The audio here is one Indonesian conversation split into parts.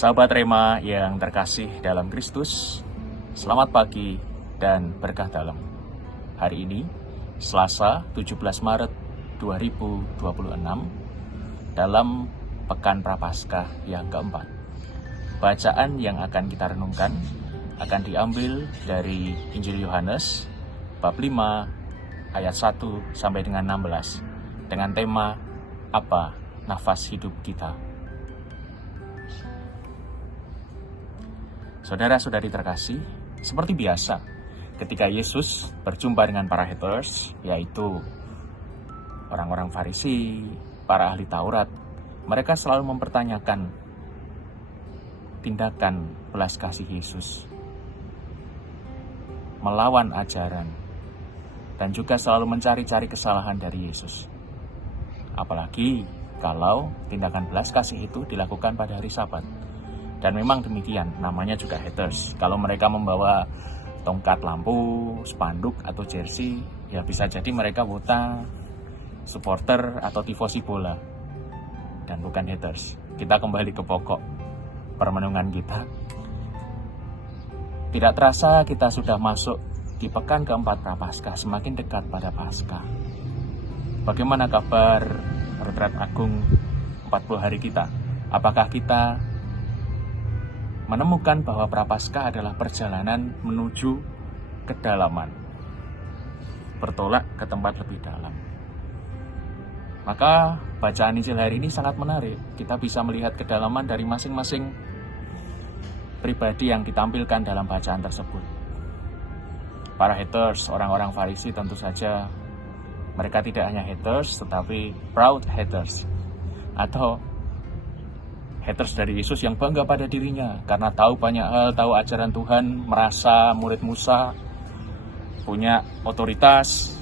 Sahabat Rema yang terkasih dalam Kristus, selamat pagi dan berkah dalam. Hari ini, Selasa 17 Maret 2026, dalam Pekan Prapaskah yang keempat. Bacaan yang akan kita renungkan akan diambil dari Injil Yohanes, bab 5, ayat 1 sampai dengan 16, dengan tema, apa nafas hidup kita? Saudara-saudari terkasih, seperti biasa, ketika Yesus berjumpa dengan para haters, yaitu orang-orang Farisi, para ahli Taurat, mereka selalu mempertanyakan tindakan belas kasih Yesus, melawan ajaran, dan juga selalu mencari-cari kesalahan dari Yesus. Apalagi kalau tindakan belas kasih itu dilakukan pada hari Sabat. Dan memang demikian, namanya juga haters. Kalau mereka membawa tongkat lampu, spanduk, atau jersey, ya bisa jadi mereka wota, supporter, atau tifosi bola. Dan bukan haters. Kita kembali ke pokok permenungan kita. Tidak terasa kita sudah masuk di pekan keempat Prapaskah, semakin dekat pada Paskah. Bagaimana kabar retret agung 40 hari kita? Apakah kita menemukan bahwa Prapaskah adalah perjalanan menuju kedalaman, bertolak ke tempat lebih dalam? Maka bacaan Injil hari ini sangat menarik. Kita bisa melihat kedalaman dari masing-masing pribadi yang ditampilkan dalam bacaan tersebut. Para haters, orang-orang Farisi, tentu saja mereka tidak hanya haters, tetapi proud haters, atau haters dari Yesus yang bangga pada dirinya karena tahu banyak hal, tahu ajaran Tuhan, merasa murid Musa, punya otoritas,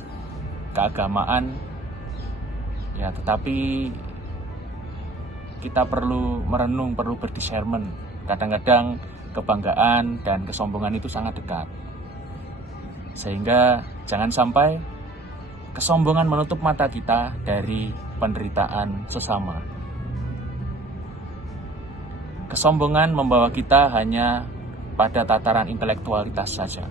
keagamaan. Ya, tetapi kita perlu merenung, perlu berdiscernment. Kadang-kadang kebanggaan dan kesombongan itu sangat dekat. Sehingga jangan sampai kesombongan menutup mata kita dari penderitaan sesama. Kesombongan membawa kita hanya pada tataran intelektualitas saja,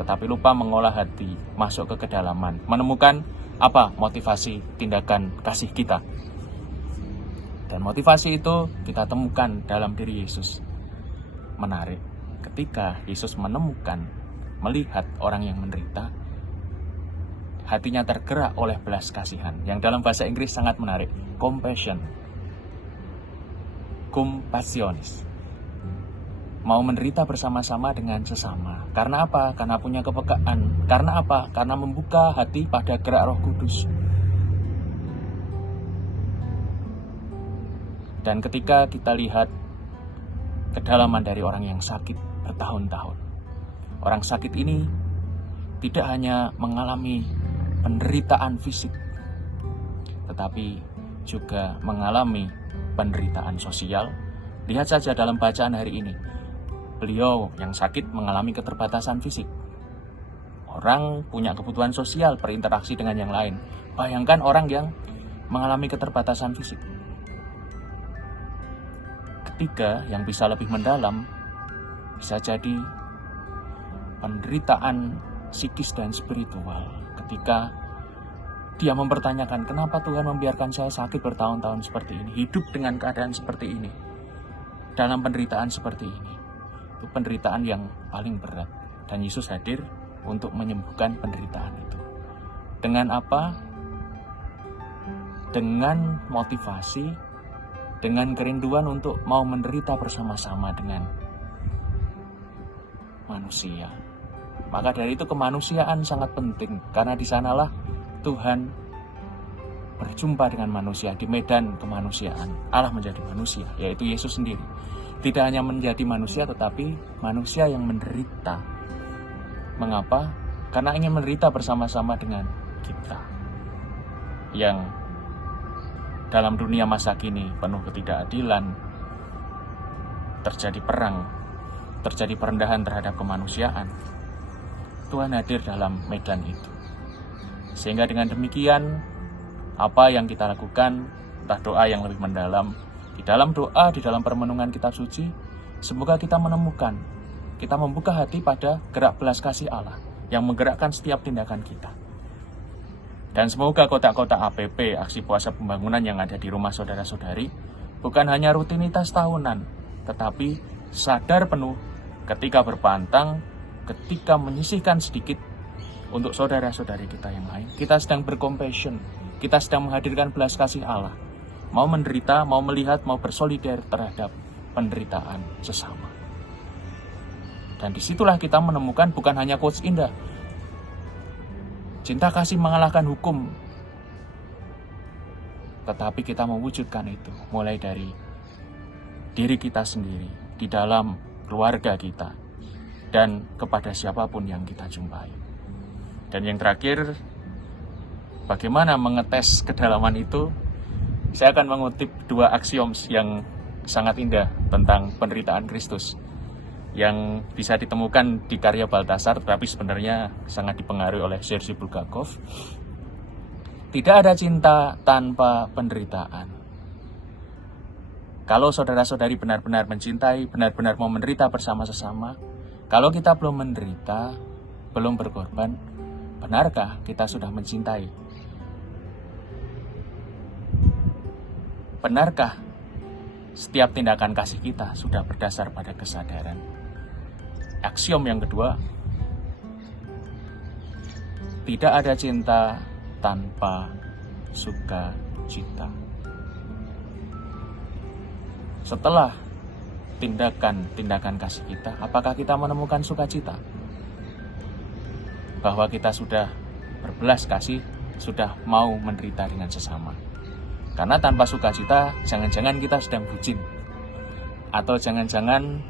tetapi lupa mengolah hati, masuk ke kedalaman, menemukan apa motivasi tindakan kasih kita. Dan motivasi itu kita temukan dalam diri Yesus. Menarik, ketika Yesus melihat orang yang menderita, hatinya tergerak oleh belas kasihan, yang dalam bahasa Inggris sangat menarik, compassion. Compassionis, mau menderita bersama-sama dengan sesama. Karena apa? Karena punya kepekaan. Karena apa? Karena membuka hati pada gerak Roh Kudus. Dan ketika kita lihat kedalaman dari orang yang sakit bertahun-tahun, orang sakit ini tidak hanya mengalami penderitaan fisik, tetapi juga mengalami penderitaan sosial. Lihat saja dalam bacaan hari ini, beliau yang sakit mengalami keterbatasan fisik. Orang punya kebutuhan sosial, berinteraksi dengan yang lain. Bayangkan orang yang mengalami keterbatasan fisik. Ketiga, yang bisa lebih mendalam, bisa jadi penderitaan psikis dan spiritual. Ketika dia mempertanyakan, kenapa Tuhan membiarkan saya sakit bertahun-tahun seperti ini, hidup dengan keadaan seperti ini, dalam penderitaan seperti ini. Itu penderitaan yang paling berat. Dan Yesus hadir untuk menyembuhkan penderitaan itu. Dengan apa? Dengan motivasi, dengan kerinduan untuk mau menderita bersama-sama dengan manusia. Maka dari itu kemanusiaan sangat penting, karena di sanalah Tuhan berjumpa dengan manusia di medan kemanusiaan. Allah menjadi manusia, yaitu Yesus sendiri. Tidak hanya menjadi manusia, tetapi manusia yang menderita. Mengapa? Karena ingin menderita bersama-sama dengan kita. Yang dalam dunia masa kini penuh ketidakadilan, terjadi perang, terjadi perendahan terhadap kemanusiaan. Tuhan hadir dalam medan itu. Sehingga dengan demikian, apa yang kita lakukan, entah doa yang lebih mendalam, Di dalam doa, di dalam permenungan kitab suci, semoga kita menemukan, kita membuka hati pada gerak belas kasih Allah yang menggerakkan setiap tindakan kita. Dan semoga kotak-kotak APP, aksi puasa pembangunan yang ada di rumah saudara-saudari, bukan hanya rutinitas tahunan, tetapi sadar penuh ketika berpantang, ketika menyisihkan sedikit untuk saudara-saudari kita yang lain. Kita sedang bercompassion, kita sedang menghadirkan belas kasih Allah. Mau menderita, mau melihat, mau bersolidar terhadap penderitaan sesama. Dan disitulah kita menemukan bukan hanya quotes indah. Cinta kasih mengalahkan hukum. Tetapi kita mewujudkan itu mulai dari diri kita sendiri, di dalam keluarga kita, dan kepada siapapun yang kita jumpai. Dan yang terakhir, bagaimana mengetes kedalaman itu? Saya akan mengutip 2 aksioms yang sangat indah tentang penderitaan Kristus yang bisa ditemukan di karya Baltasar, tetapi sebenarnya sangat dipengaruhi oleh Jerzy Bulgakov. Tidak ada cinta tanpa penderitaan. Kalau saudara-saudari benar-benar mencintai, benar-benar mau menderita bersama sesama, kalau kita belum menderita, belum berkorban, benarkah kita sudah mencintai? Benarkah setiap tindakan kasih kita sudah berdasar pada kesadaran? Aksiom yang kedua, tidak ada cinta tanpa sukacita. Setelah tindakan kasih kita, apakah kita menemukan sukacita? Bahwa kita sudah berbelas kasih, sudah mau menderita dengan sesama. Karena tanpa sukacita, jangan-jangan kita sedang bucin. Atau jangan-jangan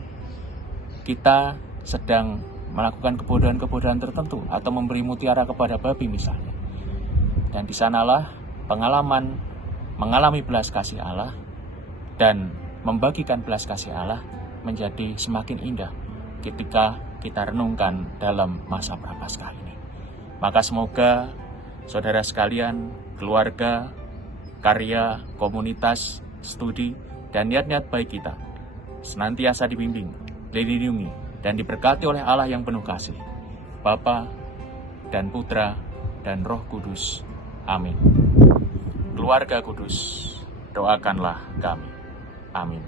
kita sedang melakukan kebodohan-kebodohan tertentu, atau memberi mutiara kepada babi misalnya. Dan di sanalah pengalaman mengalami belas kasih Allah dan membagikan belas kasih Allah menjadi semakin indah ketika kita renungkan dalam masa Prapaskah ini. Maka semoga saudara sekalian, keluarga, karya, komunitas, studi, dan niat-niat baik kita senantiasa dibimbing, dilindungi, dan diberkati oleh Allah yang penuh kasih, Bapa dan Putra dan Roh Kudus. Amin. Keluarga kudus, doakanlah kami. Amin.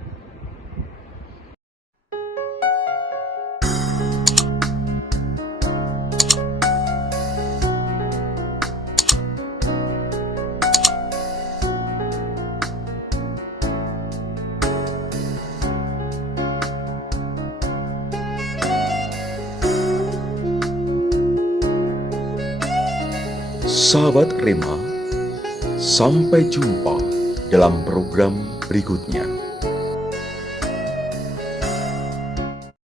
Sahabat Rema, sampai jumpa dalam program berikutnya.